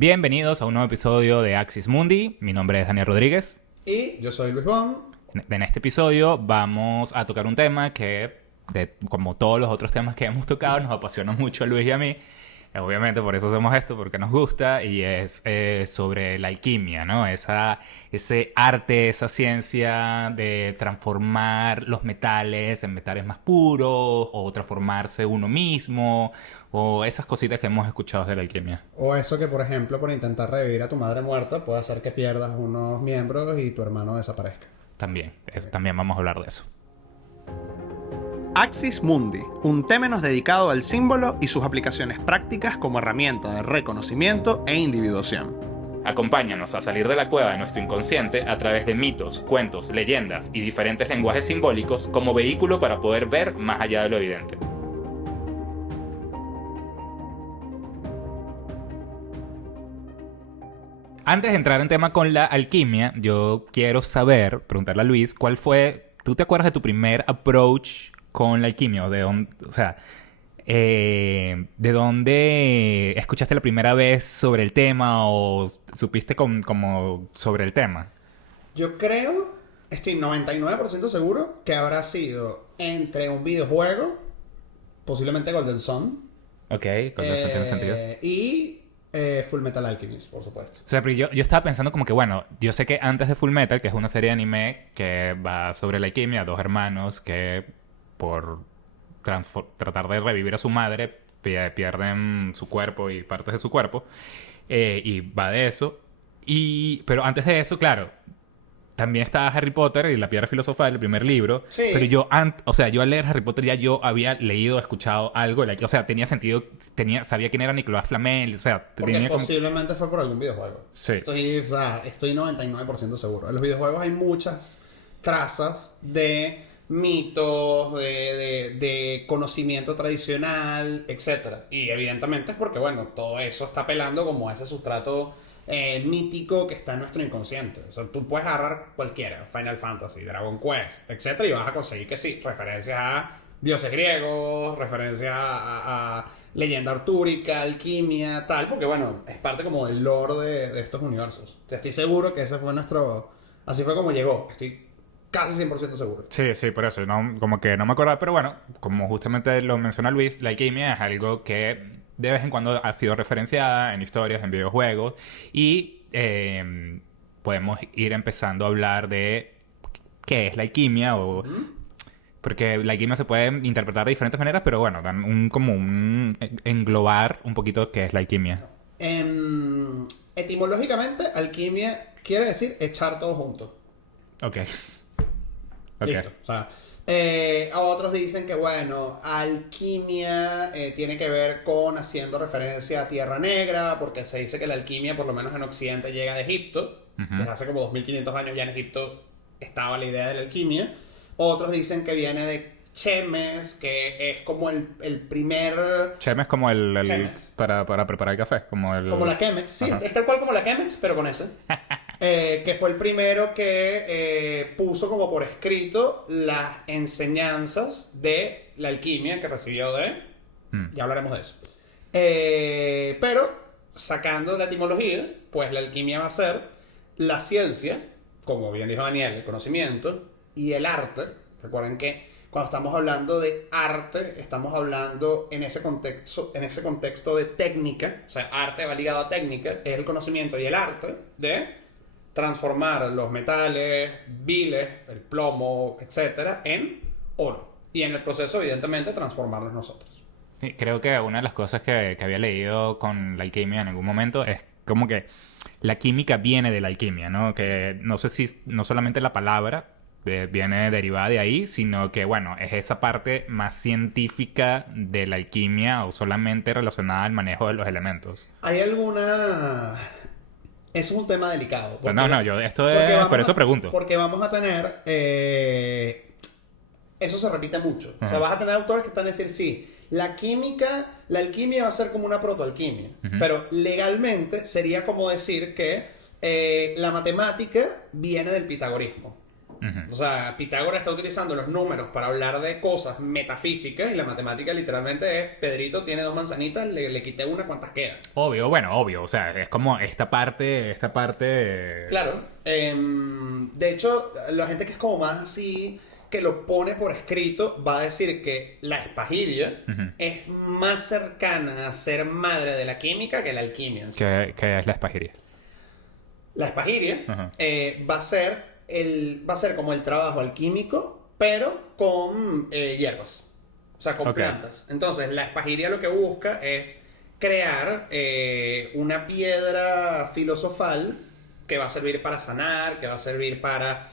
Bienvenidos a un nuevo episodio de Axis Mundi. Mi nombre es Daniel Rodríguez. Y yo soy Luis Bon. En este episodio vamos a tocar un tema que, como todos los otros temas que hemos tocado, nos apasiona mucho a Luis y a mí. Obviamente por eso hacemos esto, porque nos gusta, y es sobre la alquimia, ¿no? Ese arte, esa ciencia de transformar los metales en metales más puros, o transformarse uno mismo, o esas cositas que hemos escuchado de la alquimia. O eso que, por ejemplo, por intentar revivir a tu madre muerta, puede hacer que pierdas unos miembros y tu hermano desaparezca. También vamos a hablar de eso. Axis Mundi, un temenos dedicado al símbolo y sus aplicaciones prácticas como herramienta de reconocimiento e individuación. Acompáñanos a salir de la cueva de nuestro inconsciente a través de mitos, cuentos, leyendas y diferentes lenguajes simbólicos como vehículo para poder ver más allá de lo evidente. Antes de entrar en tema con la alquimia, yo quiero preguntarle a Luis, ¿tú te acuerdas de tu primer approach con la alquimia? ¿O de dónde, de dónde escuchaste la primera vez sobre el tema o supiste como sobre el tema? Yo creo, estoy 99% seguro que habrá sido entre un videojuego, posiblemente Golden Sun. Ok, tiene sentido. Y Full Metal Alchemist, por supuesto. O sea, pero yo estaba pensando como que, bueno, yo sé que antes de Full Metal, que es una serie de anime que va sobre la alquimia, dos hermanos que por tratar de revivir a su madre pierden su cuerpo y partes de su cuerpo, y va de eso. Pero antes de eso, claro, también estaba Harry Potter y la Piedra Filosofal, el primer libro. Sí. Pero yo al leer Harry Potter ya yo había leído, escuchado algo. O sea, tenía sentido, sabía quién era Nicolas Flamel. O sea, Porque tenía posiblemente fue por algún videojuego. Sí. Estoy 99% seguro. En los videojuegos hay muchas trazas de mitos, de conocimiento tradicional, etc. Y evidentemente es porque, bueno, todo eso está apelando como a ese sustrato mítico que está en nuestro inconsciente. O sea, tú puedes agarrar cualquiera, Final Fantasy, Dragon Quest, etc. y vas a conseguir que sí, referencias a dioses griegos, referencias a leyenda artúrica, alquimia, tal, porque bueno, es parte como del lore de estos universos. Estoy seguro que ese fue así fue como llegó. Estoy casi 100% seguro. Sí, por eso. Como que no me acordaba. Pero bueno, como justamente lo menciona Luis, la alquimia es algo que de vez en cuando ha sido referenciada en historias, en videojuegos. Y podemos ir empezando a hablar de qué es la alquimia o... Porque la alquimia se puede interpretar de diferentes maneras, pero bueno, dan englobar un poquito qué es la alquimia. Etimológicamente, alquimia quiere decir echar todo junto. Ok. Listo. O sea, otros dicen que, bueno, alquimia tiene que ver con haciendo referencia a Tierra Negra, porque se dice que la alquimia, por lo menos en Occidente, llega de Egipto. Desde hace como 2500 años ya en Egipto estaba la idea de la alquimia. Otros dicen que viene de Chemes, que es como el primer... Chemes como el Chemes. Para preparar el café. Como la Chemex, sí, Ajá. es tal cual como la Chemex, pero con ese. Que fue el primero que puso como por escrito las enseñanzas de la alquimia que recibió de... Ya hablaremos de eso. Pero, sacando la etimología, pues la alquimia va a ser la ciencia, como bien dijo Daniel, el conocimiento y el arte. Recuerden que cuando estamos hablando de arte, estamos hablando en ese contexto de técnica. O sea, arte va ligado a técnica, es el conocimiento y el arte de transformar los metales, viles, el plomo, etcétera, en oro. Y en el proceso, evidentemente, transformarnos nosotros. Sí, creo que una de las cosas que había leído con la alquimia en algún momento es como que la química viene de la alquimia, ¿no? Que no sé si no solamente la palabra viene derivada de ahí, sino que, bueno, es esa parte más científica de la alquimia o solamente relacionada al manejo de los elementos. ¿Hay alguna...? Eso es un tema delicado. Por eso pregunto. Porque vamos a tener... eso se repite mucho. O sea, vas a tener autores que están a decir, sí, la alquimia va a ser como una protoalquimia. Pero legalmente sería como decir que la matemática viene del pitagorismo. O sea, Pitágoras está utilizando los números para hablar de cosas metafísicas y la matemática literalmente es, Pedrito tiene 2 manzanitas, le quité una, ¿cuántas quedan? Obvio, bueno, obvio. O sea, es como esta parte... Claro. De hecho, la gente que es como más así, que lo pone por escrito, va a decir que la Espagiria es más cercana a ser madre de la química que la alquimia en sí. ¿Qué es la espagiria? La Espagiria va a ser como el trabajo alquímico, pero con hierbas. O sea, con plantas. Entonces, la Espagiria lo que busca es crear una piedra filosofal que va a servir para sanar, que va a servir para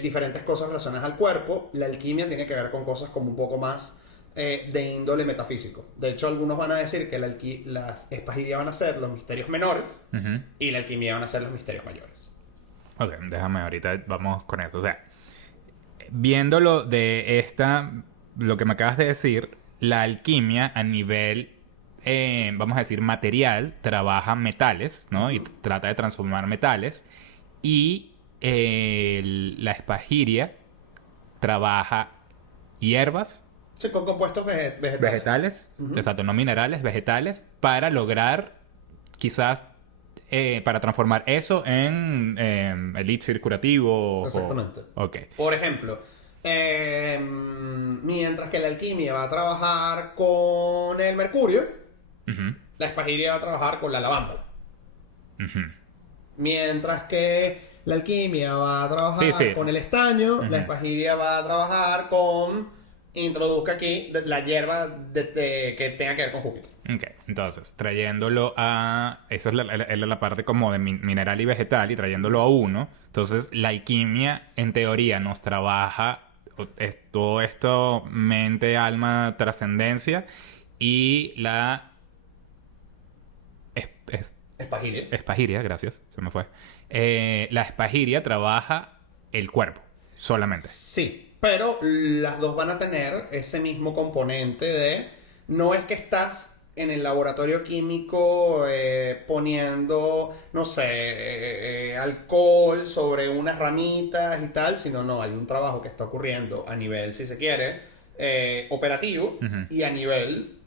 diferentes cosas relacionadas al cuerpo. La alquimia tiene que ver con cosas como un poco más de índole metafísico. De hecho, algunos van a decir que las Espagiria van a ser los misterios menores y la alquimia van a ser los misterios mayores. Ok, déjame, ahorita vamos con esto. O sea, viéndolo de lo que me acabas de decir, la alquimia a nivel, vamos a decir, material, trabaja metales, ¿no? Y trata de transformar metales. Y la espagiria trabaja hierbas. Sí, con compuestos Vegetales. Exacto, no minerales, vegetales, para lograr quizás... para transformar eso en elixir curativo. Exactamente. Ok. Por ejemplo, mientras que la alquimia va a trabajar con el mercurio, la espagiria va a trabajar con la lavanda. Mientras que la alquimia va a trabajar con el estaño, la espagiria va a trabajar con... Introduzca aquí la hierba que tenga que ver con Júpiter. Ok, entonces, trayéndolo a... Eso es la parte como de mineral y vegetal, y trayéndolo a uno. Entonces, la alquimia, en teoría, nos trabaja todo esto, mente, alma, trascendencia, y la... Espagiria. Espagiria, gracias, se me fue. La espagiria trabaja el cuerpo, solamente. Sí. Pero las dos van a tener ese mismo componente de... No es que estás en el laboratorio químico poniendo, no sé, alcohol sobre unas ramitas y tal, sino no, hay un trabajo que está ocurriendo a nivel, si se quiere, operativo y a nivel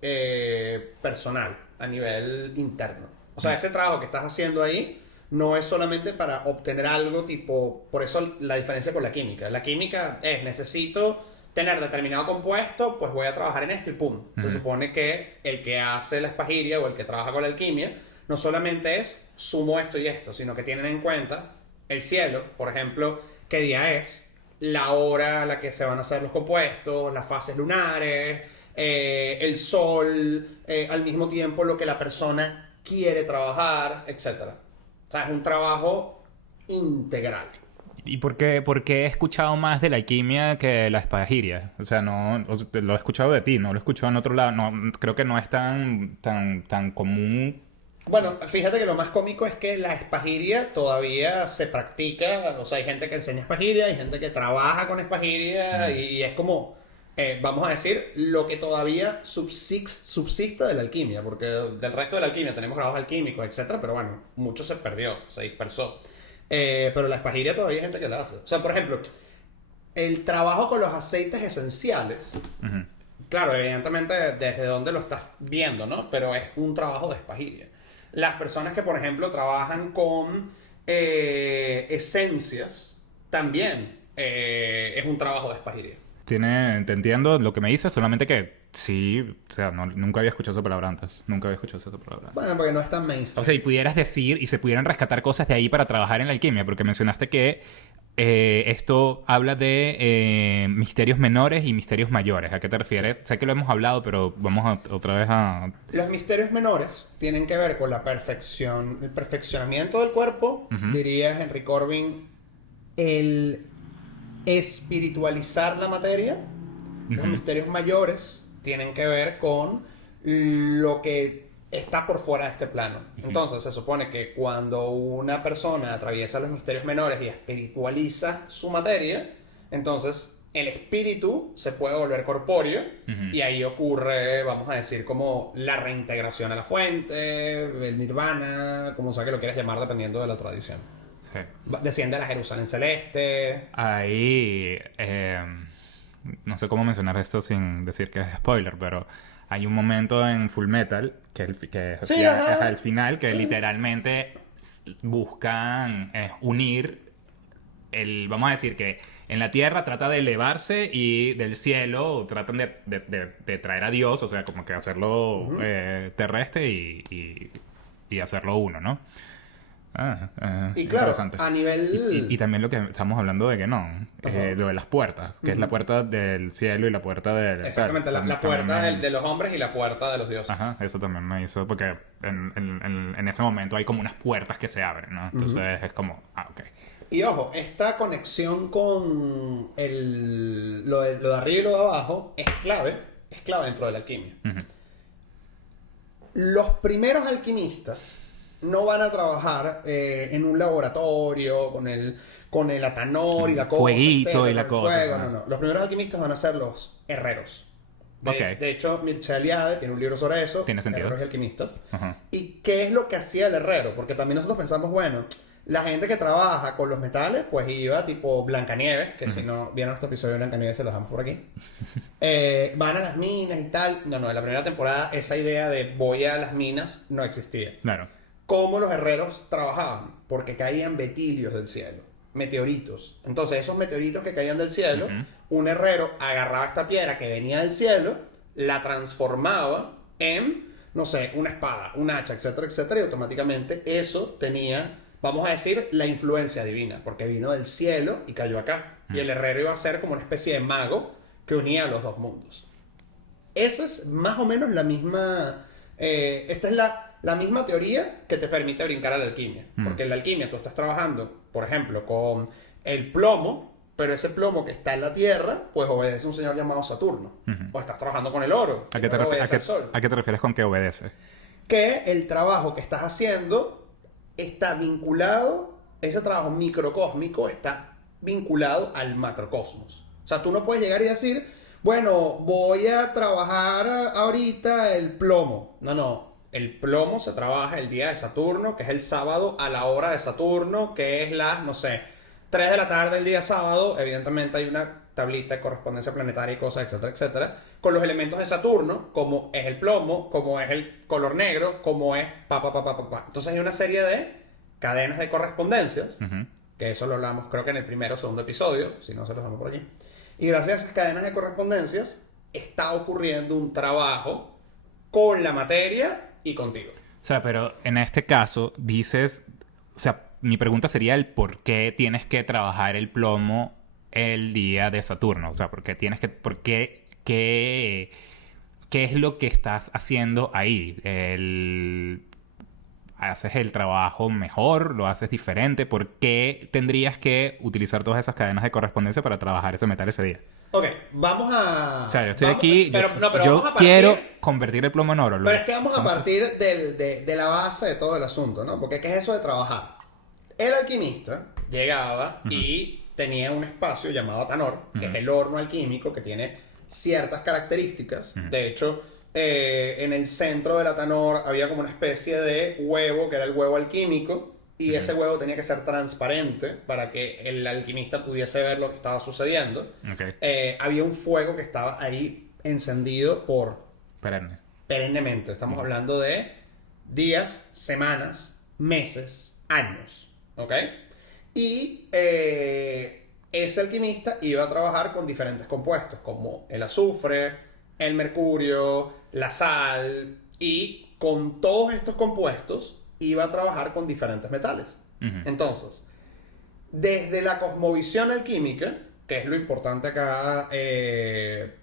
personal, a nivel interno. O sea, ese trabajo que estás haciendo ahí... No es solamente para obtener algo tipo... Por eso la diferencia con la química. La química es, necesito tener determinado compuesto, pues voy a trabajar en esto y pum. Se supone que el que hace la espagiria o el que trabaja con la alquimia, no solamente es sumo esto y esto, sino que tienen en cuenta el cielo, por ejemplo, qué día es, la hora a la que se van a hacer los compuestos, las fases lunares, el sol, al mismo tiempo lo que la persona quiere trabajar, etcétera. O sea, es un trabajo integral. ¿Y por qué he escuchado más de la alquimia que de la espagiria? O sea, lo he escuchado de ti, no lo he escuchado en otro lado. No, creo que no es tan común. Bueno, fíjate que lo más cómico es que la espagiria todavía se practica. O sea, hay gente que enseña espagiria, hay gente que trabaja con espagiria y es como... vamos a decir, lo que todavía subsista de la alquimia, porque del resto de la alquimia tenemos grados alquímicos, etcétera, pero bueno, mucho se perdió, se dispersó. Pero la espagiria todavía hay gente que la hace. O sea, por ejemplo, el trabajo con los aceites esenciales, claro, evidentemente desde donde lo estás viendo, ¿no? Pero es un trabajo de espagiria. Las personas que, por ejemplo, trabajan con esencias, también es un trabajo de espagiria. Te entiendo lo que me dices, solamente que sí, o sea, nunca había escuchado esa palabra antes. Nunca había escuchado esa palabra. Bueno, porque no es tan mainstream. O sea, y pudieras decir, y se pudieran rescatar cosas de ahí para trabajar en la alquimia, porque mencionaste que esto habla de misterios menores y misterios mayores. ¿A qué te refieres? Sé que lo hemos hablado, pero vamos otra vez a... Los misterios menores tienen que ver con el perfeccionamiento del cuerpo, diría Henry Corbin, el espiritualizar la materia. Los misterios mayores tienen que ver con lo que está por fuera de este plano. Entonces se supone que cuando una persona atraviesa los misterios menores y espiritualiza su materia, entonces el espíritu se puede volver corpóreo y ahí ocurre, vamos a decir, como la reintegración a la fuente, el nirvana, como sea que lo quieras llamar dependiendo de la tradición. Sí. Desciende a la Jerusalén celeste. Ahí, no sé cómo mencionar esto sin decir que es spoiler, pero hay un momento en Full Metal que Sí, ya ajá. es al final que Sí. literalmente buscan unir vamos a decir que en la tierra trata de elevarse y del cielo tratan de traer a Dios, o sea, como que hacerlo terrestre y hacerlo uno, ¿no? Y claro, Interesante. a nivel... Y también lo que estamos hablando de que no, Ajá. lo de las puertas, que es la puerta del cielo y la puerta del... Exactamente, tal. la También puerta me- de los hombres y la puerta de los dioses. Ajá, eso también me hizo, porque en ese momento hay como unas puertas que se abren, ¿no? Entonces es como, ok. Y ojo, esta conexión con lo de arriba y lo de abajo es clave dentro de la alquimia. Ujú. Los primeros alquimistas no van a trabajar en un laboratorio con el atanor y la cosa, Fueguito etcétera, y la con el cosa, fuego, ajá. no. Los primeros alquimistas van a ser los herreros. Ok. De hecho, Mircea Eliade tiene un libro sobre eso, Tiene sentido. Herreros y alquimistas. Ajá. ¿Y qué es lo que hacía el herrero? Porque también nosotros pensamos, bueno, la gente que trabaja con los metales, pues iba tipo Blancanieves, que si no vieron este episodio de Blancanieves se los damos por aquí. Van a las minas y tal. No, en la primera temporada esa idea de voy a las minas no existía. Claro. ¿Cómo los herreros trabajaban? Porque caían betilios del cielo, meteoritos. Entonces esos meteoritos que caían del cielo, un herrero agarraba esta piedra que venía del cielo, la transformaba en, no sé, una espada, un hacha, etcétera, etcétera, y automáticamente eso tenía, vamos a decir, la influencia divina, porque vino del cielo y cayó acá. Y el herrero iba a ser como una especie de mago que unía los dos mundos. Esa es más o menos la misma... esta es la misma teoría que te permite brincar a la alquimia. Porque en la alquimia tú estás trabajando, por ejemplo, con el plomo, pero ese plomo que está en la tierra, pues obedece a un señor llamado Saturno. O estás trabajando con el oro, ¿A que qué, obedece al sol. a qué te refieres con que obedece? Que el trabajo que estás haciendo está vinculado, ese trabajo microcósmico está vinculado al macrocosmos. O sea, tú no puedes llegar y decir, bueno, voy a trabajar ahorita el plomo. No. El plomo se trabaja el día de Saturno, que es el sábado a la hora de Saturno, que es las, no sé, 3 de la tarde el día sábado. Evidentemente hay una tablita de correspondencia planetaria y cosas, etcétera, etcétera, con los elementos de Saturno, como es el plomo, como es el color negro, como es Entonces hay una serie de cadenas de correspondencias, que eso lo hablamos creo que en el primero o segundo episodio, si no se los damos por aquí. Y gracias a esas cadenas de correspondencias está ocurriendo un trabajo con la materia y contigo. O sea, pero en este caso dices, o sea, mi pregunta sería el por qué tienes que trabajar el plomo el día de Saturno. O sea, ¿por qué tienes que, qué es lo que estás haciendo ahí? ¿Haces el trabajo mejor? ¿Lo haces diferente? ¿Por qué tendrías que utilizar todas esas cadenas de correspondencia para trabajar ese metal ese día? Ok, vamos a... O sea, yo estoy vamos- aquí, pero yo vamos a partir... quiero convertir el plomo en oro. Pero es que vamos a partir de la base de todo el asunto, ¿no? Porque ¿qué es eso de trabajar? El alquimista llegaba y tenía un espacio llamado Atanor, que es el horno alquímico, que tiene ciertas características. De hecho, en el centro del Atanor había como una especie de huevo, que era el huevo alquímico, y ese huevo tenía que ser transparente para que el alquimista pudiese ver lo que estaba sucediendo. Ok. Había un fuego que estaba ahí encendido Perenne. perennemente. Estamos hablando de días, semanas, meses, años. ¿Ok? Y ese alquimista iba a trabajar con diferentes compuestos, como el azufre, el mercurio, la sal, y con todos estos compuestos iba a trabajar con diferentes metales. Entonces, desde la cosmovisión alquímica, que es lo importante acá,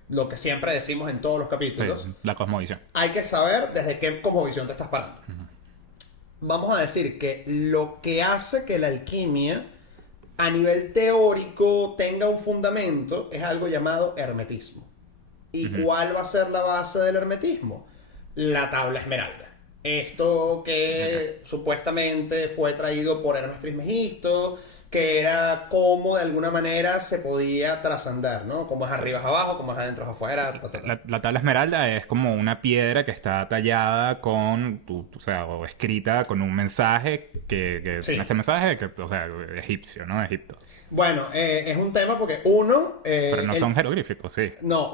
lo que siempre decimos en todos los capítulos, Sí, la cosmovisión. hay que saber desde qué cosmovisión te estás parando. Vamos a decir que lo que hace que la alquimia a nivel teórico tenga un fundamento es algo llamado hermetismo. ¿Y cuál va a ser la base del hermetismo? La tabla esmeralda. Esto que supuestamente fue traído por Hermes Trismegisto, que era cómo de alguna manera se podía trascender, ¿no? Cómo es arriba es abajo, cómo es adentro es afuera. La tabla esmeralda es como una piedra que está tallada con, o sea, o escrita con un mensaje que Sí. no es que mensaje, o sea, egipcio, ¿no? Egipto. Bueno, es un tema porque Pero no son jeroglíficos, sí. No,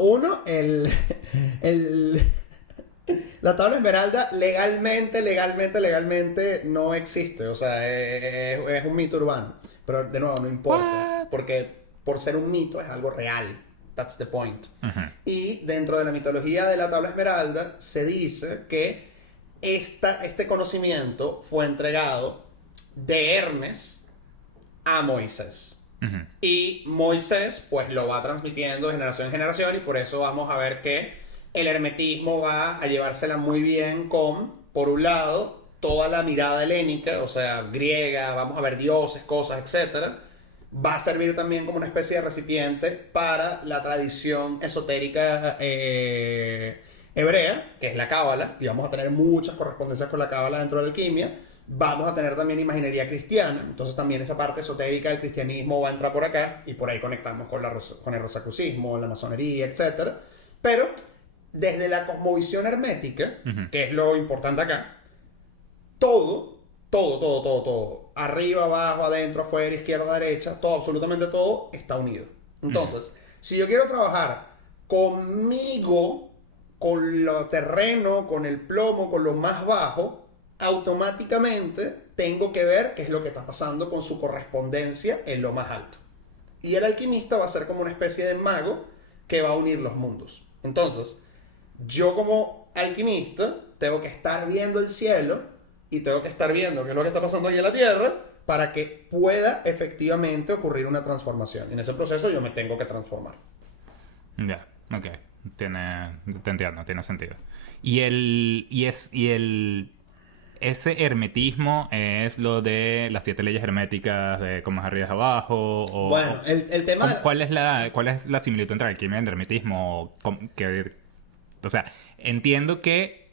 la tabla esmeralda legalmente no existe. O sea, es un mito urbano. Pero de nuevo, no importa. Porque por ser un mito es algo real. That's the point. Y dentro de la mitología de la tabla esmeralda se dice que este conocimiento fue entregado de Hermes a Moisés. Y Moisés pues lo va transmitiendo de generación en generación, y por eso vamos a ver que el hermetismo va a llevársela muy bien con, por un lado, toda la mirada helénica, o sea, griega, vamos a ver dioses, cosas, etcétera. Va a servir también como una especie de recipiente para la tradición esotérica hebrea, que es la cábala, y vamos a tener muchas correspondencias con la cábala dentro de la alquimia. Vamos a tener también imaginería cristiana, entonces también esa parte esotérica del cristianismo va a entrar por acá, y por ahí conectamos con el rosacrucismo, la masonería, etc. Pero desde la cosmovisión hermética, que es lo importante acá, todo, arriba, abajo, adentro, afuera, izquierda, derecha, todo, absolutamente todo está unido. Entonces, si yo quiero trabajar conmigo, con lo terreno, con el plomo, con lo más bajo, automáticamente tengo que ver qué es lo que está pasando con su correspondencia en lo más alto. Y el alquimista va a ser como una especie de mago que va a unir los mundos. Entonces, yo como alquimista tengo que estar viendo el cielo y tengo que estar viendo qué es lo que está pasando aquí en la tierra para que pueda efectivamente ocurrir una transformación. En ese proceso yo me tengo que transformar. Ya, ok. Te entiendo, tiene sentido. Ese hermetismo es lo de las 7 leyes herméticas de cómo es arriba es abajo. Bueno, el tema... ¿Cuál es la similitud entre la alquimia y el hermetismo? O sea, entiendo que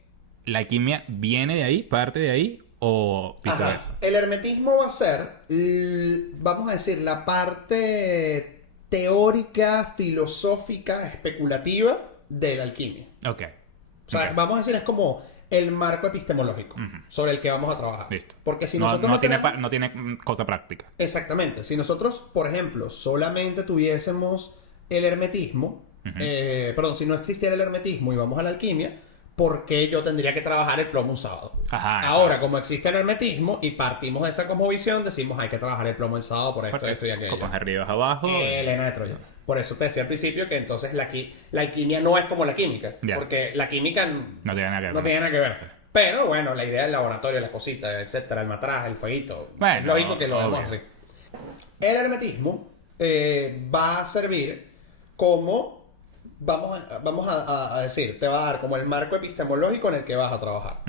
la alquimia viene de ahí, parte de ahí, o viceversa. Ajá. El hermetismo va a ser, vamos a decir, la parte teórica, filosófica, especulativa de la alquimia. Ok. O sea, vamos a decir, es como el marco epistemológico sobre el que vamos a trabajar. Listo. Porque si nosotros no tiene cosa práctica. Exactamente. Si nosotros, por ejemplo, solamente tuviésemos el hermetismo, si no existiera el hermetismo y vamos a la alquimia, ¿por qué yo tendría que trabajar el plomo un sábado? Ajá, ahora, como existe el hermetismo y partimos de esa cosmovisión, decimos hay que trabajar el plomo el sábado por esto y aquello. Como arriba es abajo. Elena de Troya. Por eso te decía al principio que entonces la alquimia no es como la química. Yeah. Porque la química no tiene nada que ver. No tiene nada que ver. Pero bueno, la idea del laboratorio, la cosita, etcétera, el matraz, el fueguito. Bueno, es lógico que lo obvio. vemos así. El hermetismo va a servir como, vamos a decir, te va a dar como el marco epistemológico en el que vas a trabajar.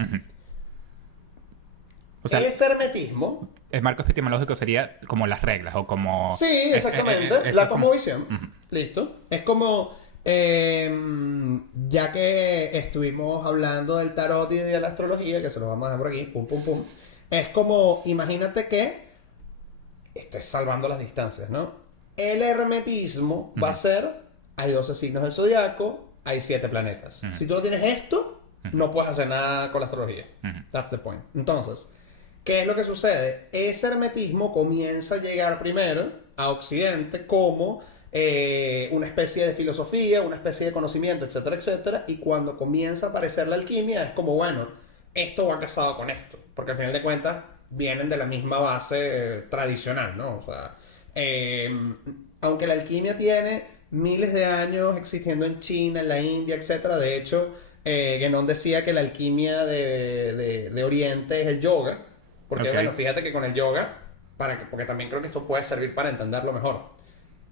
O sea, ese hermetismo... El marco epistemológico sería como las reglas o como... Sí, exactamente. La cosmovisión. Listo. Es como... ya que estuvimos hablando del tarot y de la astrología, que se lo vamos a dejar por aquí, pum, pum, pum. Es como, imagínate que... Estoy salvando las distancias, ¿no? El hermetismo va a ser... Hay 12 signos del zodiaco, hay 7 planetas. Si tú no tienes esto, no puedes hacer nada con la astrología. That's the point. Entonces... ¿qué es lo que sucede? Ese hermetismo comienza a llegar primero a Occidente como una especie de filosofía, una especie de conocimiento, etcétera, etcétera. Y cuando comienza a aparecer la alquimia es como, bueno, esto va casado con esto. Porque al final de cuentas vienen de la misma base tradicional, ¿no? O sea, aunque la alquimia tiene miles de años existiendo en China, en la India, etcétera. De hecho, Guénon decía que la alquimia de Oriente es el yoga. Porque, bueno, fíjate que con el yoga, porque también creo que esto puede servir para entenderlo mejor.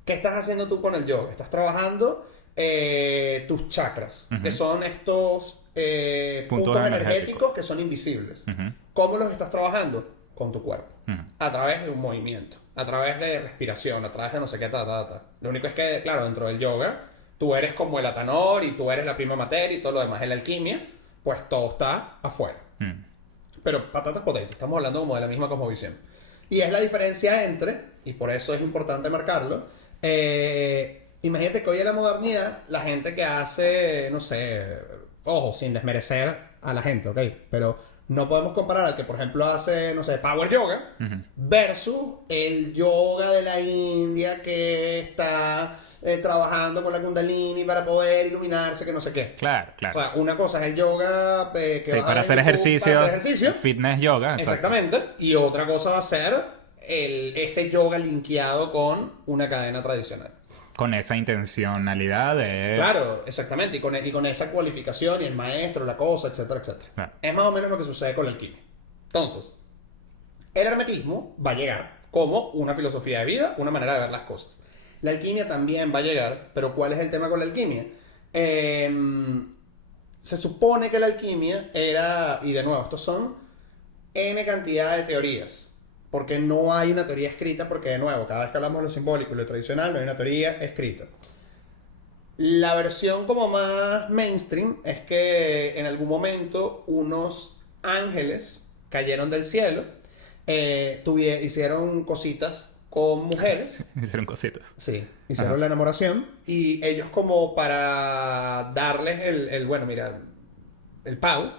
¿Qué estás haciendo tú con el yoga? Estás trabajando tus chakras, que son estos puntos energéticos que son invisibles. ¿Cómo los estás trabajando? Con tu cuerpo. A través de un movimiento, a través de respiración, a través de no sé qué, Lo único es que, claro, dentro del yoga, tú eres como el atanor y tú eres la prima materia y todo lo demás. En la alquimia, pues todo está afuera. Pero patatas potatoes, estamos hablando como de la misma cosmovisión. Y es la diferencia entre, y por eso es importante marcarlo, imagínate que hoy en la modernidad, la gente que hace, no sé, ojo, sin desmerecer a la gente, ¿ok? Pero no podemos comparar al que, por ejemplo, hace, no sé, power yoga, versus el yoga de la India que está trabajando con la Kundalini para poder iluminarse, que no sé qué. Claro, claro. O sea, una cosa es el yoga que Sí, vas a para ver hacer en YouTube ejercicio, para hacer ejercicio. fitness yoga. Exacto. Exactamente. Y otra cosa va a ser ese yoga linkeado con una cadena tradicional. Con esa intencionalidad de... Claro, exactamente. Y con esa cualificación y el maestro, la cosa, etcétera, etcétera. Claro. Es más o menos lo que sucede con la alquimia. Entonces, el hermetismo va a llegar como una filosofía de vida, una manera de ver las cosas. La alquimia también va a llegar, pero ¿cuál es el tema con la alquimia? Se supone que la alquimia era, y de nuevo, estos son N cantidad de teorías. Porque no hay una teoría escrita, porque de nuevo, cada vez que hablamos de lo simbólico y lo tradicional, no hay una teoría escrita. La versión como más mainstream es que en algún momento unos ángeles cayeron del cielo, hicieron cositas con mujeres. Hicieron cositas. Sí, hicieron la enamoración y ellos como para darles bueno, mira, el pago,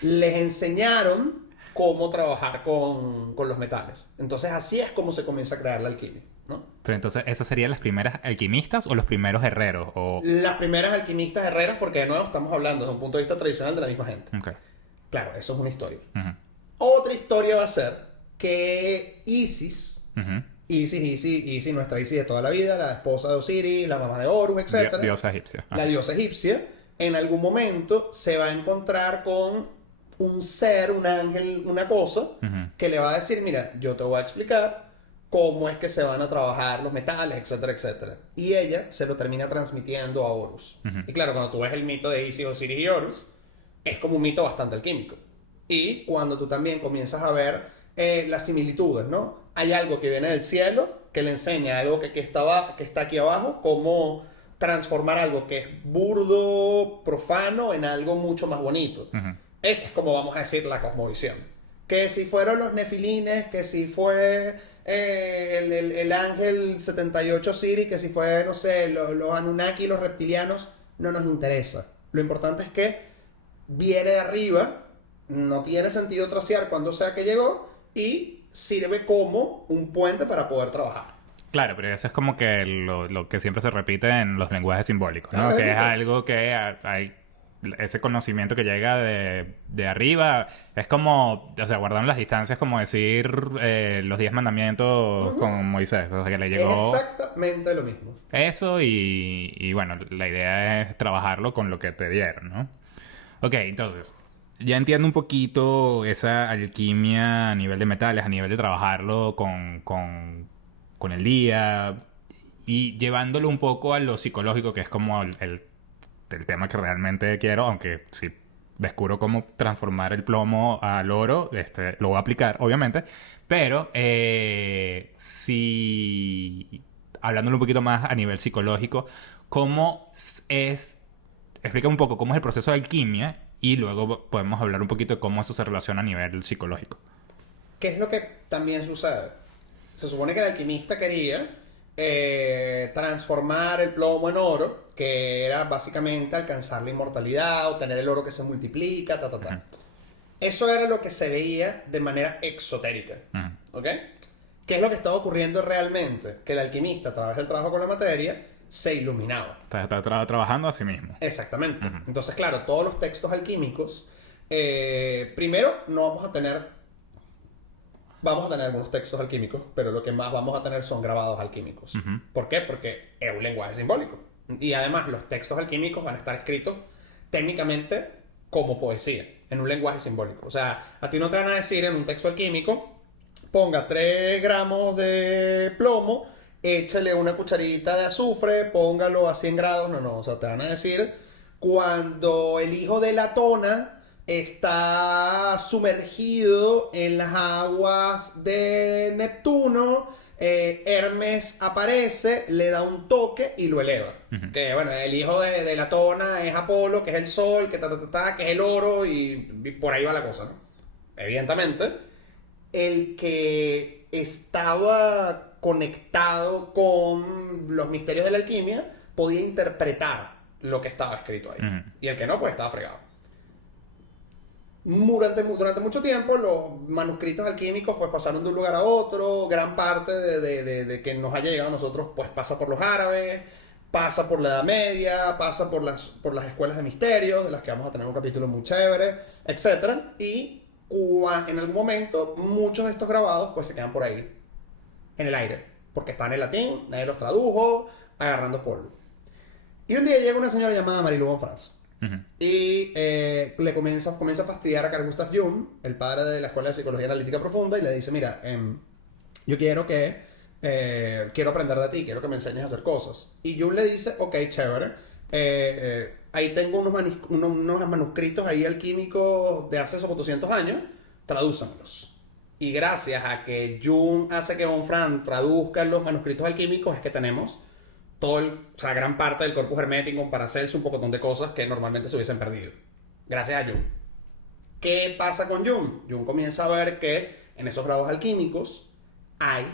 les enseñaron cómo trabajar con los metales. Entonces así es como se comienza a crear la alquimia, ¿no? Pero entonces, ¿esas serían las primeras alquimistas o los primeros herreros? O... Las primeras alquimistas herreras, porque de nuevo estamos hablando desde un punto de vista tradicional de la misma gente. Okay. Claro, eso es una historia. Otra historia va a ser que Isis, nuestra Isis de toda la vida, la esposa de Osiris, la mamá de Horus, etc. Diosa egipcia. La diosa egipcia, en algún momento se va a encontrar con un ser, un ángel, una cosa, que le va a decir, mira, yo te voy a explicar cómo es que se van a trabajar los metales, etcétera, etcétera. Y ella se lo termina transmitiendo a Horus. Y claro, cuando tú ves el mito de Isis, Osiris y Horus, es como un mito bastante alquímico. Y cuando tú también comienzas a ver las similitudes, ¿no? Hay algo que viene del cielo, que le enseña algo que está aquí abajo, cómo transformar algo que es burdo, profano, en algo mucho más bonito. Esa es como vamos a decir la cosmovisión. Que si fueron los nefilines, que si fue el ángel 78 Siri, que si fue, no sé, los Anunnaki, los reptilianos, no nos interesa. Lo importante es que viene de arriba, no tiene sentido tracear cuando sea que llegó y sirve como un puente para poder trabajar. Claro, pero eso es como que lo que siempre se repite en los lenguajes simbólicos, ¿no? Que es algo que hay... Ese conocimiento que llega de arriba es como, o sea, guardando las distancias, como decir los 10 mandamientos con Moisés, o sea, que le llegó exactamente lo mismo. eso y bueno, la idea es trabajarlo con lo que te dieron, ¿no? Ok, entonces, ya entiendo un poquito esa alquimia a nivel de metales, a nivel de trabajarlo con el día y llevándolo un poco a lo psicológico, que es como el tema que realmente quiero, aunque si descubro cómo transformar el plomo al oro, lo voy a aplicar, obviamente, pero si hablándolo un poquito más a nivel psicológico, explica un poco cómo es el proceso de alquimia y luego podemos hablar un poquito de cómo eso se relaciona a nivel psicológico. ¿Qué es lo que también sucede? Se supone que el alquimista quería transformar el plomo en oro, que era básicamente alcanzar la inmortalidad, obtener el oro que se multiplica, Eso era lo que se veía de manera exotérica. ¿Ok? ¿Qué es lo que estaba ocurriendo realmente? Que el alquimista, a través del trabajo con la materia, se iluminaba. Está trabajando a sí mismo. Exactamente. Entonces, claro, todos los textos alquímicos, primero no vamos a tener algunos textos alquímicos, pero lo que más vamos a tener son grabados alquímicos. ¿Por qué? Porque es un lenguaje simbólico. Y además los textos alquímicos van a estar escritos técnicamente como poesía, en un lenguaje simbólico. O sea, a ti no te van a decir en un texto alquímico, ponga 3 gramos de plomo, échale una cucharita de azufre, póngalo a 100 grados. No. O sea, te van a decir, cuando el hijo de Latona está sumergido en las aguas de Neptuno, Hermes aparece, le da un toque y lo eleva. Que bueno, el hijo de la tona es Apolo, que es el sol, que que es el oro, y por ahí va la cosa, ¿no? Evidentemente, el que estaba conectado con los misterios de la alquimia podía interpretar lo que estaba escrito ahí. Y el que no, pues estaba fregado. Durante mucho tiempo los manuscritos alquímicos pues pasaron de un lugar a otro. Gran parte de que nos haya llegado a nosotros pues pasa por los árabes, pasa por la Edad Media, pasa por las escuelas de misterios, de las que vamos a tener un capítulo muy chévere, etc. Y en algún momento muchos de estos grabados pues se quedan por ahí, en el aire, porque están en latín, nadie los tradujo, agarrando polvo. Y un día llega una señora llamada Marie-Lou von Franz. Y le comienza a fastidiar a Carl Gustav Jung, el padre de la Escuela de Psicología Analítica Profunda, y le dice, mira, yo quiero aprender de ti, quiero que me enseñes a hacer cosas. Y Jung le dice, ok, chévere, ahí tengo unos manuscritos ahí alquímicos de hace esos 200 años, tradúzamelos. Y gracias a que Jung hace que von Franz traduzca los manuscritos alquímicos es que tenemos gran parte del corpus hermético, Paracelso, un pocotón de cosas que normalmente se hubiesen perdido. Gracias a Jung. ¿Qué pasa con Jung? Jung comienza a ver que en esos grados alquímicos hay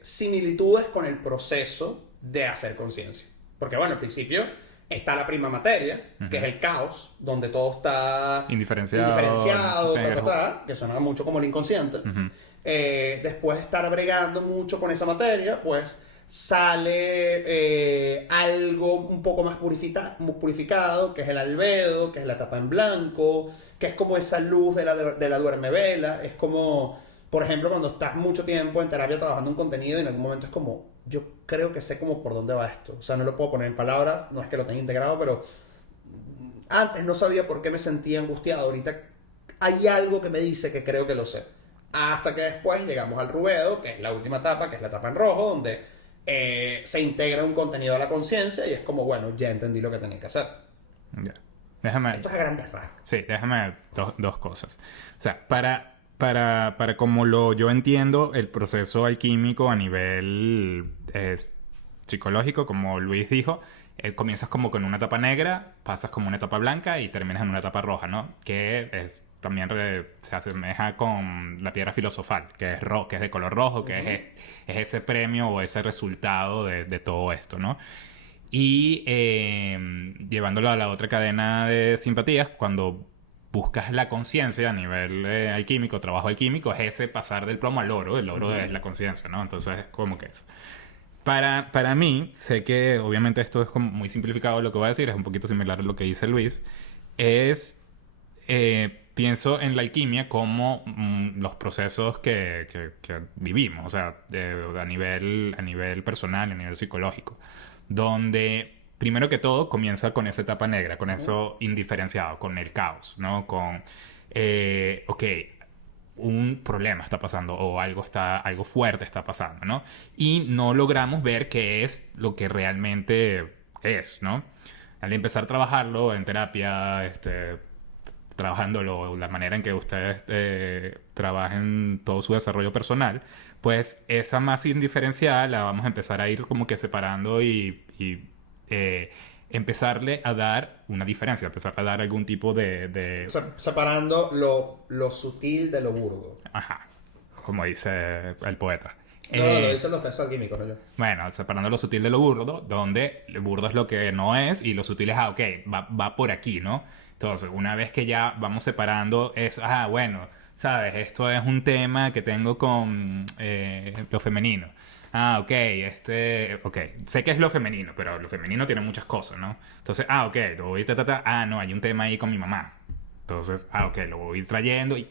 similitudes con el proceso de hacer conciencia. Porque bueno, al principio está la prima materia, que es el caos, donde todo está indiferenciado, que suena mucho como el inconsciente. Después de estar bregando mucho con esa materia, pues sale algo un poco más purificado, que es el albedo, que es la etapa en blanco, que es como esa luz de la duermevela. Es como, por ejemplo, cuando estás mucho tiempo en terapia trabajando un contenido y en algún momento es como, yo creo que sé como por dónde va esto. O sea, no lo puedo poner en palabras, no es que lo tenga integrado, pero antes no sabía por qué me sentía angustiado. Ahorita hay algo que me dice que creo que lo sé. Hasta que después llegamos al rubedo, que es la última etapa, que es la etapa en rojo, donde se integra un contenido a la conciencia y es como, bueno, ya entendí lo que tenía que hacer. Yeah. Esto es a grandes rasgos. Sí, déjame dos cosas. O sea, para como yo entiendo el proceso alquímico a nivel psicológico, como Luis dijo, comienzas como con una etapa negra, pasas como una etapa blanca y terminas en una etapa roja, ¿no? Que también se asemeja con la piedra filosofal, que es de color rojo, que es ese premio o ese resultado de todo esto, ¿no? Y llevándolo a la otra cadena de simpatías, cuando buscas la conciencia a nivel alquímico, trabajo alquímico, es ese pasar del plomo al oro. El oro es la conciencia, ¿no? Entonces es como que eso. Para mí, sé que obviamente esto es como muy simplificado lo que voy a decir, es un poquito similar a lo que dice Luis, pienso en la alquimia como los procesos que vivimos, o sea, a nivel personal, a nivel psicológico, donde primero que todo comienza con esa etapa negra, con eso indiferenciado, con el caos, ¿no? Con, un problema está pasando o algo fuerte está pasando, ¿no? Y no logramos ver qué es lo que realmente es, ¿no? Al empezar a trabajarlo en terapia, trabajándolo, la manera en que ustedes trabajen todo su desarrollo personal, pues esa masa indiferencial la vamos a empezar a ir como que separando y empezarle a dar una diferencia, empezar a dar algún tipo de... O sea, separando lo sutil de lo burdo. Ajá, como dice el poeta. No, lo dicen los textos alquímicos, ¿no? Bueno, separando lo sutil de lo burdo, donde lo burdo es lo que no es y lo sutil es, va por aquí, ¿no? Entonces, una vez que ya vamos separando, bueno, ¿sabes? Esto es un tema que tengo con lo femenino. Ok, sé que es lo femenino, pero lo femenino tiene muchas cosas, ¿no? Entonces, lo voy no, hay un tema ahí con mi mamá. Entonces, lo voy trayendo y...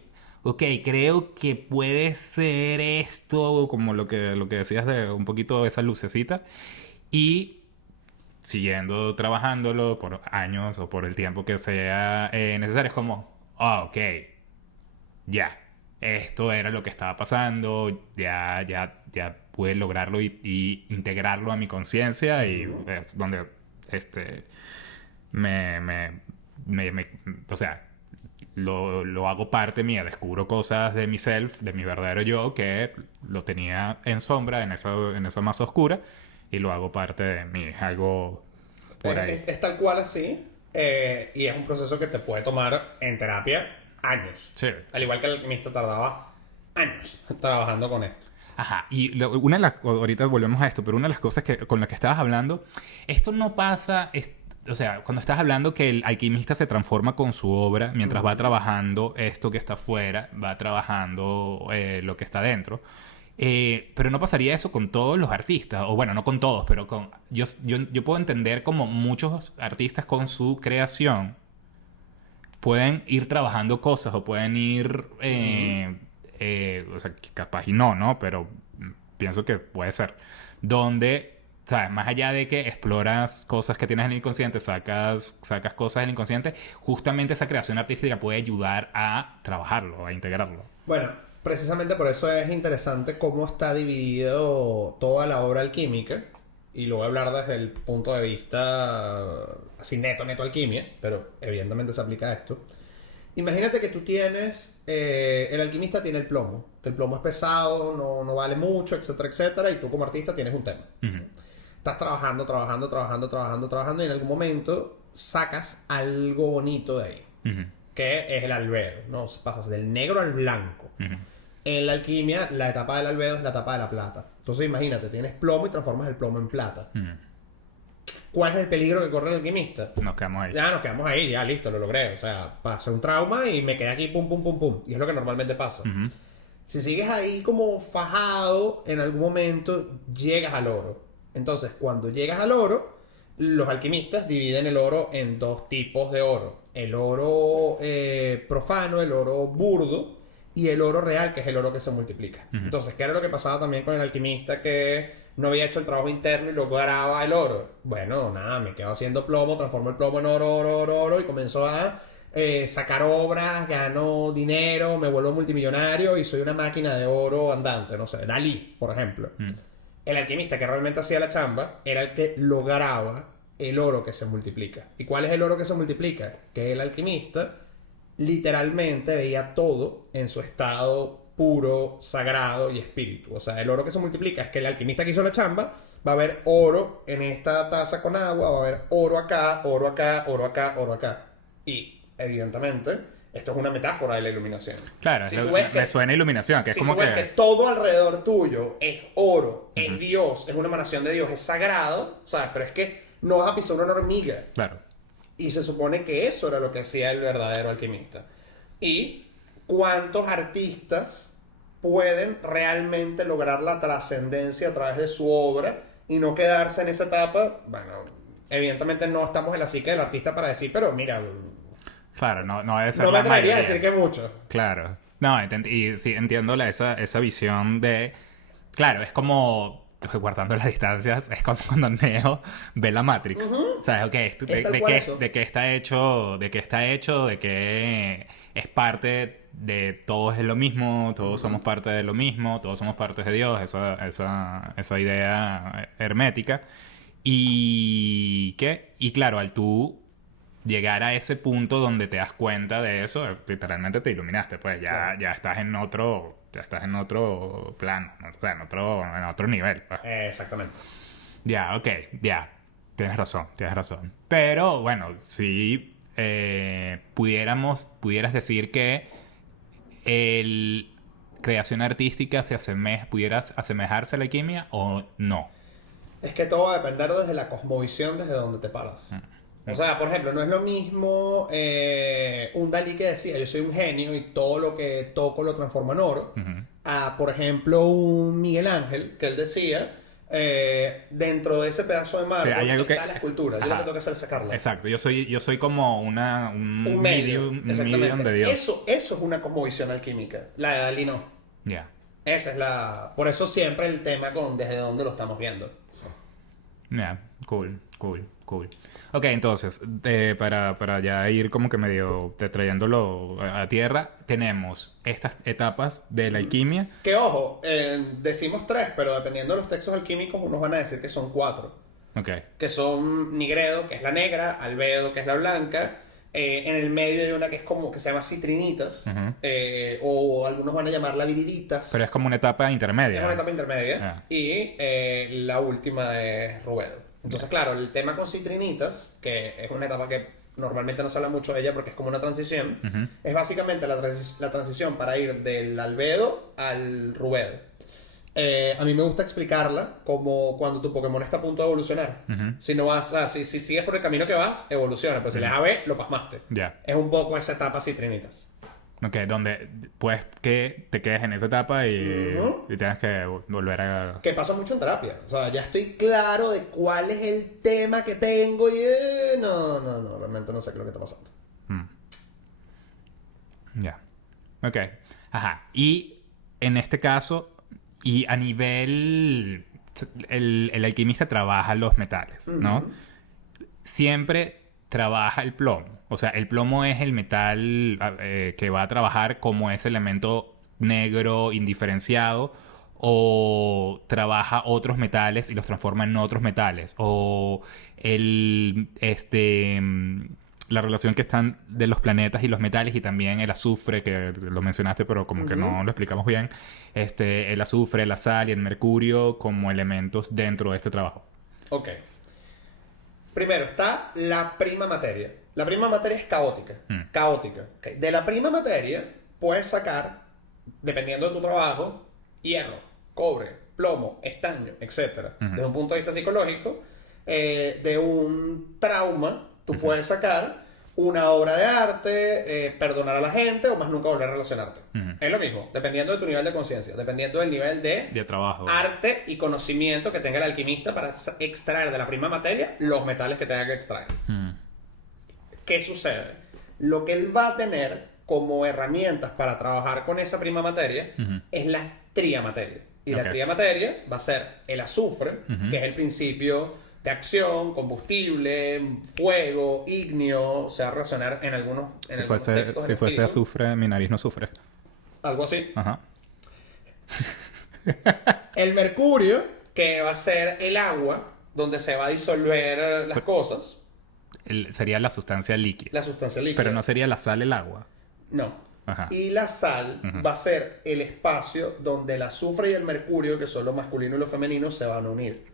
creo que puede ser esto, como lo que decías de un poquito esa lucecita. Y siguiendo trabajándolo por años o por el tiempo que sea necesario, es como, ya, esto era lo que estaba pasando, ya pude lograrlo y integrarlo a mi conciencia y es donde, o sea, lo hago parte mía, descubro cosas de mi self, de mi verdadero yo, que lo tenía en sombra, en esa masa oscura, y lo hago parte de mí. Es algo por ahí. Es tal cual así. Y es un proceso que te puede tomar en terapia años. Sí. Al igual que el alquimista tardaba años trabajando con esto. Ajá, y una de las... Ahorita volvemos a esto, pero una de las cosas con las que estabas hablando, esto no pasa... o sea, cuando estás hablando que el alquimista se transforma con su obra, mientras va trabajando esto que está afuera, va trabajando lo que está dentro. Pero no pasaría eso con todos los artistas, o bueno, no con todos, pero con... Yo puedo entender como muchos artistas con su creación pueden ir trabajando cosas o pueden ir... o sea, capaz y no, pero pienso que puede ser. Donde, ¿sabes? Más allá de que exploras cosas que tienes en el inconsciente, sacas cosas del inconsciente, justamente esa creación artística puede ayudar a trabajarlo, a integrarlo. Bueno, precisamente por eso es interesante cómo está dividido toda la obra alquímica. Y lo voy a hablar desde el punto de vista así neto alquimia, pero evidentemente se aplica a esto. Imagínate que tú tienes, el alquimista tiene el plomo. El plomo es pesado, no vale mucho, etcétera, etcétera. Y tú como artista tienes un tema. Uh-huh. Estás trabajando y en algún momento sacas algo bonito de ahí. Uh-huh. Que es el albedo, ¿no? Pasas del negro al blanco. Uh-huh. En la alquimia, la etapa del albedo es la etapa de la plata. Entonces imagínate, tienes plomo y transformas el plomo en plata. Uh-huh. ¿Cuál es el peligro que corre el alquimista? Nos quedamos ahí. Ya nos quedamos ahí, ya listo, lo logré. O sea, pasé un trauma y me quedé aquí, pum, pum, pum, pum. Y es lo que normalmente pasa. Uh-huh. Si sigues ahí como fajado, en algún momento llegas al oro. Entonces, cuando llegas al oro, los alquimistas dividen el oro en dos tipos de oro. El oro profano, el oro burdo, y el oro real, que es el oro que se multiplica. Uh-huh. Entonces, ¿qué era lo que pasaba también con el alquimista que no había hecho el trabajo interno y luego graba el oro? Bueno, nada, me quedo haciendo plomo, transformo el plomo en oro, y comenzó a sacar obras, gano dinero, me vuelvo multimillonario y soy una máquina de oro andante, no sé, Dalí, por ejemplo. El alquimista que realmente hacía la chamba era el que lograba el oro que se multiplica. ¿Y cuál es el oro que se multiplica? Que el alquimista literalmente veía todo en su estado puro, sagrado y espíritu. O sea, el oro que se multiplica es que el alquimista que hizo la chamba va a haber oro en esta taza con agua, va a haber oro acá, oro acá, oro acá, oro acá. Y, evidentemente, esto es una metáfora de la iluminación. Claro, Si me suena iluminación, que es como tú ves que todo alrededor tuyo es oro, es Dios, es una emanación de Dios, es sagrado, o sea, pero es que no vas a pisar una hormiga. Claro. Y se supone que eso era lo que hacía el verdadero alquimista. ¿Y cuántos artistas pueden realmente lograr la trascendencia a través de su obra y no quedarse en esa etapa? Bueno, evidentemente no estamos en la psique del artista para decir, pero mira... Claro, no debe ser No me la atrevería a mayoría. decir que mucho. Claro. No, y sí, entiendo esa visión de... Claro, es como... Guardando las distancias, es como cuando Neo ve la Matrix. Uh-huh. ¿Sabes? Ok, de qué está hecho, de que es parte de todos es lo mismo, todos somos parte de lo mismo, todos somos partes de Dios, esa idea hermética. Y claro, al tú llegar a ese punto donde te das cuenta de eso, literalmente te iluminaste, pues ya estás en otro plano, o sea, en otro nivel, pues. Exactamente. Ya, ok, ya. Tienes razón. Pero, bueno, si pudieras decir que el creación artística pudieras asemejarse a la alquimia o no. Es que todo va a depender desde la cosmovisión, desde donde te paras. O sea, por ejemplo, no es lo mismo un Dalí que decía, yo soy un genio y todo lo que toco lo transformo en oro, a, por ejemplo, un Miguel Ángel, que él decía, dentro de ese pedazo de mármol está la escultura, yo lo que tengo que hacer es sacarla. Exacto, yo soy como un medium de Dios. Eso es una cosmovisión alquímica, la de Dalí no. Ya. Esa es la... Por eso siempre el tema con desde dónde lo estamos viendo. Ya, cool. Ok, entonces, para ya ir como que medio trayéndolo a tierra, tenemos estas etapas de la alquimia. Que ojo, decimos 3, pero dependiendo de los textos alquímicos, unos van a decir que son 4. Ok. Que son Nigredo, que es la negra, Albedo, que es la blanca, En el medio hay una que es como que se llama citrinitas, o algunos van a llamarla viriditas. Pero es como una etapa intermedia. Es una etapa intermedia. Y la última es rubedo. Entonces, claro, el tema con citrinitas, que es una etapa que normalmente no se habla mucho de ella porque es como una transición, es básicamente la transición para ir del albedo al rubedo. A mí me gusta explicarla como cuando tu Pokémon está a punto de evolucionar. Si no vas si sigues por el camino que vas, evoluciona. Pero si le das a B, lo pasmaste. Es un poco esa etapa citrinitas. Ok, donde puedes que te quedes en esa etapa y tengas que volver a... Que pasa mucho en terapia. O sea, ya estoy claro de cuál es el tema que tengo y... No, realmente no sé qué es lo que está pasando. Ya. Ok. Ajá. Y en este caso... Y a nivel... El alquimista trabaja los metales, ¿no? Siempre trabaja el plomo. O sea, el plomo es el metal que va a trabajar como ese elemento negro indiferenciado, o trabaja otros metales y los transforma en otros metales, o la relación que están de los planetas y los metales, y también el azufre, que lo mencionaste pero como que no lo explicamos bien, el azufre, la sal y el mercurio como elementos dentro de este trabajo. Ok. Primero está la prima materia. La prima materia es caótica. Caótica. Okay. De la prima materia puedes sacar, dependiendo de tu trabajo, hierro, cobre, plomo, estaño, etc. Desde un punto de vista psicológico, de un trauma, tú puedes sacar una obra de arte, perdonar a la gente o más nunca volver a relacionarte. Es lo mismo, dependiendo de tu nivel de conciencia, dependiendo del nivel de trabajo, arte y conocimiento que tenga el alquimista para extraer de la prima materia los metales que tenga que extraer. ¿Qué sucede? Lo que él va a tener como herramientas para trabajar con esa prima materia es la triamateria. Y la triamateria va a ser el azufre, que es el principio de acción, combustible, fuego, ígneo, se va a relacionar en algunos textos. Si fuese azufre, mi nariz no sufre. Algo así. Ajá. El mercurio, que va a ser el agua, donde se va a disolver las cosas. Sería la sustancia líquida. La sustancia líquida. Pero no sería la sal el agua. No. Ajá. Y la sal va a ser el espacio donde el azufre y el mercurio, que son lo masculino y lo femenino, se van a unir.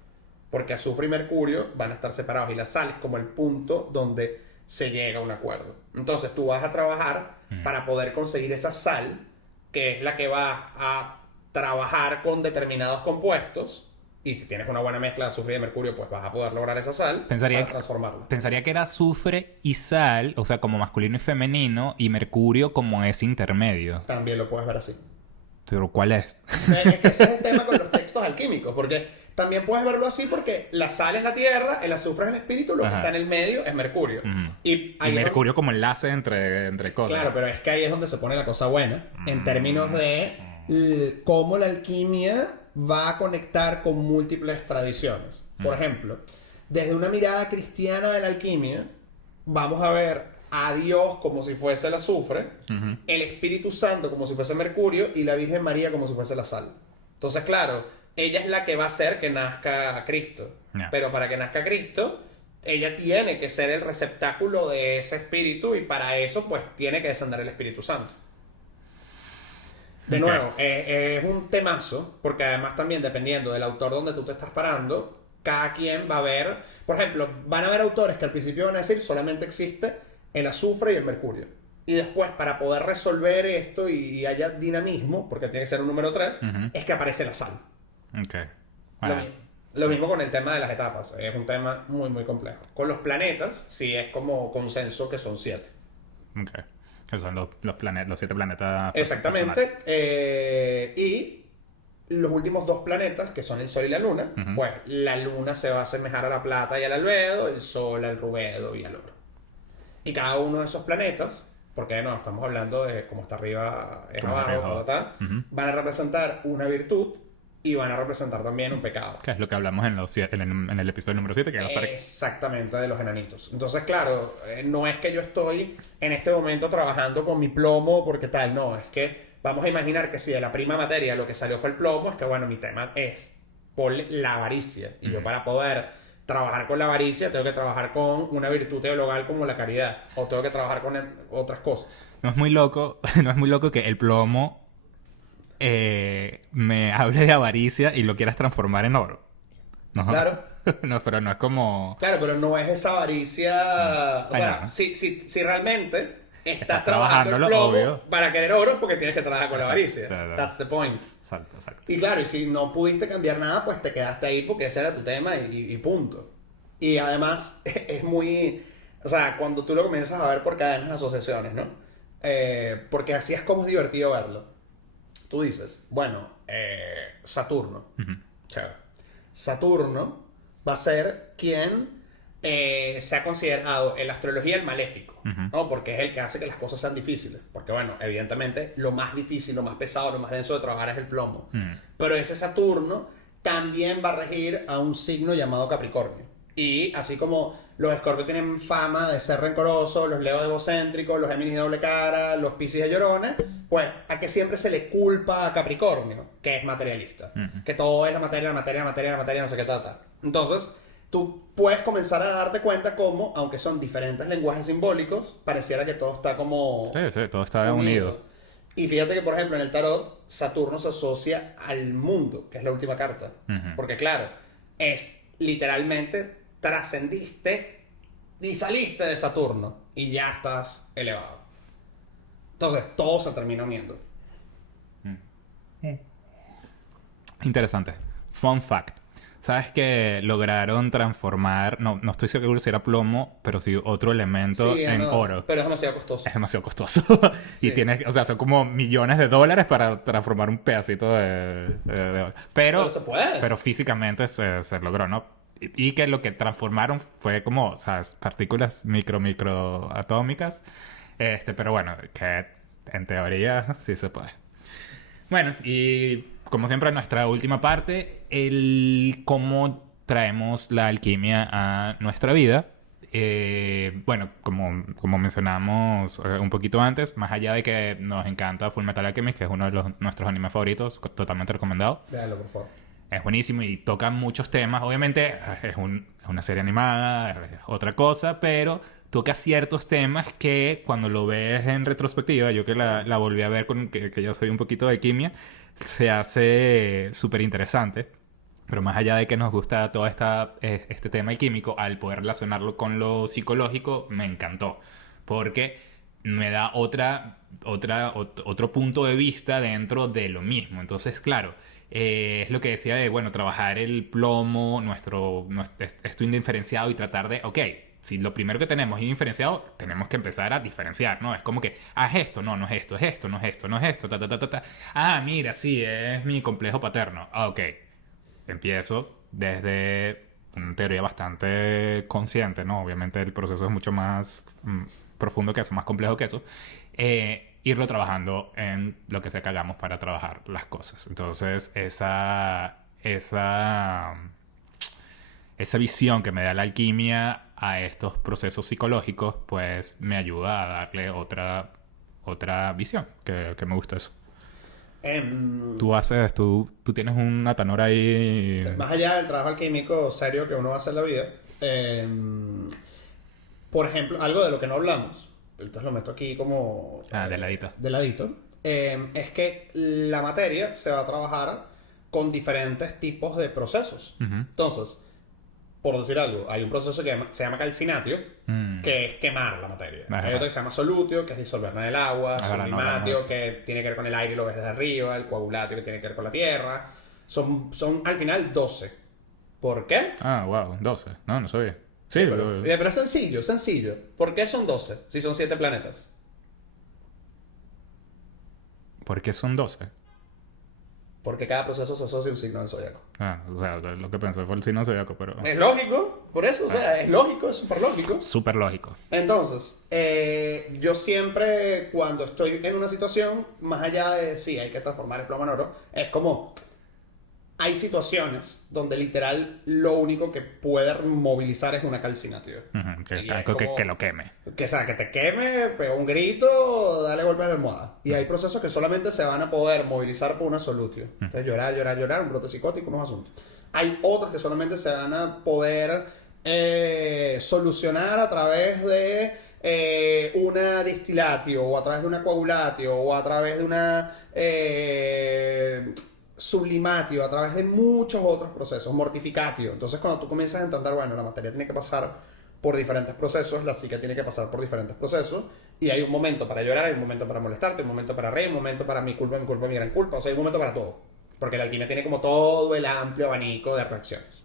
Porque azufre y mercurio van a estar separados y la sal es como el punto donde se llega a un acuerdo. Entonces tú vas a trabajar para poder conseguir esa sal, que es la que va a trabajar con determinados compuestos. Y si tienes una buena mezcla de azufre y de mercurio, pues vas a poder lograr esa sal para transformarla. Pensaría que era azufre y sal, o sea, como masculino y femenino, y mercurio como ese intermedio. También lo puedes ver así. ¿Pero cuál es? Es que ese es el tema con los textos alquímicos, porque también puedes verlo así porque la sal es la tierra, el azufre es el espíritu, lo que está en el medio es mercurio. Y mercurio como enlace entre cosas. Claro, pero es que ahí es donde se pone la cosa buena, en términos de cómo la alquimia va a conectar con múltiples tradiciones. Por ejemplo, desde una mirada cristiana de la alquimia, vamos a ver a Dios como si fuese el azufre, el Espíritu Santo como si fuese mercurio y la Virgen María como si fuese la sal. Entonces, claro, ella es la que va a hacer que nazca Cristo. Pero para que nazca Cristo, ella tiene que ser el receptáculo de ese espíritu y para eso, pues, tiene que descender el Espíritu Santo. De nuevo, es un temazo, porque además también dependiendo del autor donde tú te estás parando, cada quien va a ver, por ejemplo, van a haber autores que al principio van a decir solamente existe el azufre y el mercurio. Y después, para poder resolver esto y haya dinamismo, porque tiene que ser un número 3, es que aparece la sal. Lo mismo con el tema de las etapas. Es un tema muy, muy complejo. Con los planetas, sí es como consenso que son 7. Que son los 7 planetas. Exactamente. Y los últimos 2 planetas, que son el Sol y la Luna, pues la Luna se va a asemejar a la plata y al albedo, el Sol al rubedo y al oro. Y cada uno de esos planetas, porque no, estamos hablando de cómo está arriba es abajo, van a representar una virtud y van a representar también un pecado. Que es lo que hablamos en el episodio número 7, que exactamente, de los enanitos. Entonces, claro, no es que yo estoy en este momento trabajando con mi plomo porque tal, no, es que vamos a imaginar que si de la prima materia lo que salió fue el plomo, es que bueno, mi tema es por la avaricia. Y yo para poder trabajar con la avaricia, tengo que trabajar con una virtud teologal como la caridad, o tengo que trabajar con otras cosas. No es muy loco, no es muy loco que el plomo me hable de avaricia y lo quieras transformar en oro. No, Claro. no, pero no es como... Claro, pero no es esa avaricia. O Ay, sea, no. si realmente Estás trabajando el trabajándolo, plomo obvio. para querer oro, porque tienes que trabajar con la Exacto, avaricia. claro. That's the point. Exacto, exacto. Y claro, y si no pudiste cambiar nada, pues te quedaste ahí porque ese era tu tema y punto. Y además es muy... O sea, cuando tú lo comienzas a ver por cadenas de asociaciones, ¿no? Porque así es como es divertido verlo. Tú dices, bueno, Saturno. Chévere. Saturno va a ser quien se ha considerado en la astrología el maléfico, ¿no? Porque es el que hace que las cosas sean difíciles. Porque, bueno, evidentemente lo más difícil, lo más pesado, lo más denso de trabajar es el plomo. Pero ese Saturno también va a regir a un signo llamado Capricornio. Y así como los Escorpios tienen fama de ser rencorosos, los Leos egocéntricos, los Géminis de doble cara, los Piscis de llorones, pues a que siempre se le culpa a Capricornio, que es materialista. Que todo es la materia, no sé qué trata. Entonces, tú puedes comenzar a darte cuenta cómo, aunque son diferentes lenguajes simbólicos, pareciera que todo está como... Sí, sí, todo está unido. Y fíjate que, por ejemplo, en el tarot, Saturno se asocia al mundo, que es la última carta. Porque, claro, es literalmente trascendiste y saliste de Saturno y ya estás elevado. Entonces, todo se termina uniendo. Interesante. Fun fact. ¿Sabes que lograron transformar, no estoy seguro si era plomo, pero sí otro elemento Sí, en no, oro? pero es demasiado costoso. Es demasiado costoso. Y Sí. tienes, o sea, son como millones de dólares para transformar un pedacito de oro. Pero se puede. Pero físicamente se logró, ¿no? Y que lo que transformaron fue como, ¿sabes? Partículas microatómicas. Pero bueno, que en teoría sí se puede. Bueno, y como siempre, nuestra última parte, el cómo traemos la alquimia a nuestra vida. Bueno, como mencionamos un poquito antes, más allá de que nos encanta Fullmetal Alchemist, que es uno de nuestros animes favoritos, totalmente recomendado. Véalo, por favor. Es buenísimo y toca muchos temas. Obviamente es una serie animada, es otra cosa, pero toca ciertos temas que cuando lo ves en retrospectiva, yo que la volví a ver que yo soy un poquito de alquimia, se hace súper interesante. Pero más allá de que nos gusta todo este tema alquímico, al poder relacionarlo con lo psicológico, me encantó. Porque me da otro punto de vista dentro de lo mismo. Entonces, claro, es lo que decía de, bueno, trabajar el plomo, esto indiferenciado y tratar de, ok, si lo primero que tenemos es indiferenciado, tenemos que empezar a diferenciar, ¿no? Es como que, es esto, no es esto, es esto, no es esto, no es esto, ta. Ah, mira, sí, es mi complejo paterno. Ah, ok. Empiezo desde una teoría bastante consciente, ¿no? Obviamente el proceso es mucho más profundo que eso, más complejo que eso. Irlo trabajando en lo que sea que hagamos para trabajar las cosas. Entonces, esa visión que me da la alquimia a estos procesos psicológicos, pues me ayuda a darle otra visión, que me gusta eso. Tú tienes un atanor ahí. Más allá del trabajo alquímico serio que uno hace en la vida, por ejemplo, algo de lo que no hablamos, entonces lo meto aquí como... De ladito. De ladito, es que la materia se va a trabajar con diferentes tipos de procesos. Entonces, por decir algo, hay un proceso que se llama calcinatio, que es quemar la materia. Hay otro que se llama solutio, que es disolverla en el agua, sublimatio, que tiene que ver con el aire y lo ves desde arriba, el coagulatio, que tiene que ver con la tierra. Son al final 12. ¿Por qué? Wow, 12. No sabía. Sí, pero es sencillo. ¿Por qué son 12 si son 7 planetas? ¿Por qué son 12? Porque cada proceso se asocia a un signo del zodiaco. O sea, lo que pensé fue el signo zodiaco, pero... Es lógico, por eso, o sea, es lógico, es súper lógico. Súper lógico. Entonces, yo siempre, cuando estoy en una situación, más allá de, sí, hay que transformar el plomo en oro, es como, hay situaciones donde literal lo único que puede movilizar es una calcina, tío. Ujú, que, Y es que, como- que lo queme. Que, o sea, que te queme, pega un grito, dale golpes de almohada. Y hay procesos que solamente se van a poder movilizar por una solutio. Entonces, llorar, llorar, llorar, un brote psicótico, unos asuntos. Hay otros que solamente se van a poder solucionar a través de una distilatio, o a través de una coagulatio, o a través de una sublimatio, a través de muchos otros procesos, mortificatio. Entonces, cuando tú comienzas a entender, bueno, la materia tiene que pasar por diferentes procesos, la psique tiene que pasar por diferentes procesos, y hay un momento para llorar, hay un momento para molestarte, un momento para reír, un momento para mi culpa, mi gran culpa, o sea, hay un momento para todo. Porque la alquimia tiene como todo el amplio abanico de reacciones.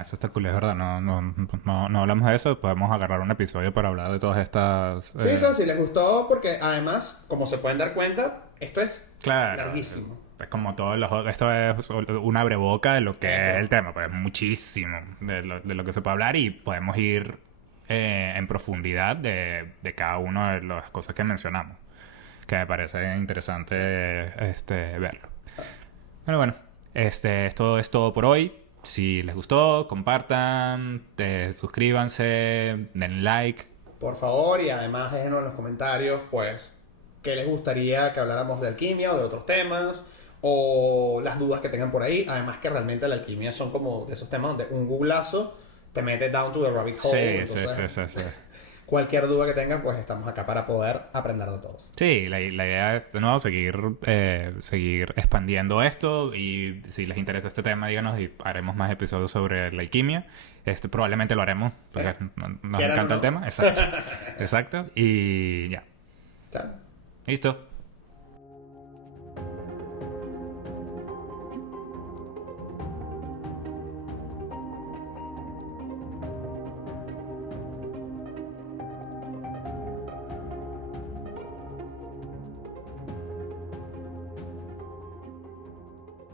Eso está cool, es verdad. No hablamos de eso. Podemos agarrar un episodio para hablar de todas estas... Sí, eso sí les gustó, porque además, como se pueden dar cuenta, esto es Claro. larguísimo. Es como todos los... Esto es una abreboca de lo que es el tema. Pero es muchísimo de lo que se puede hablar. Y podemos ir en profundidad de cada una de las cosas que mencionamos. Que me parece interesante verlo. Bueno. Esto es todo por hoy. Si les gustó, compartan, suscríbanse, den like. Por favor, y además déjenos en los comentarios, pues, qué les gustaría que habláramos de alquimia o de otros temas, o las dudas que tengan por ahí. Además que realmente la alquimia son como de esos temas donde un googlazo te mete down to the rabbit hole. Sí. Cualquier duda que tengan, pues estamos acá para poder aprender de todos. Sí, la idea es de nuevo seguir expandiendo esto, y si les interesa este tema, díganos y haremos más episodios sobre la alquimia. Probablemente lo haremos, porque nos ¿Quieran o encanta no? el tema. Exacto. Exacto. Y ya. Chao. Listo.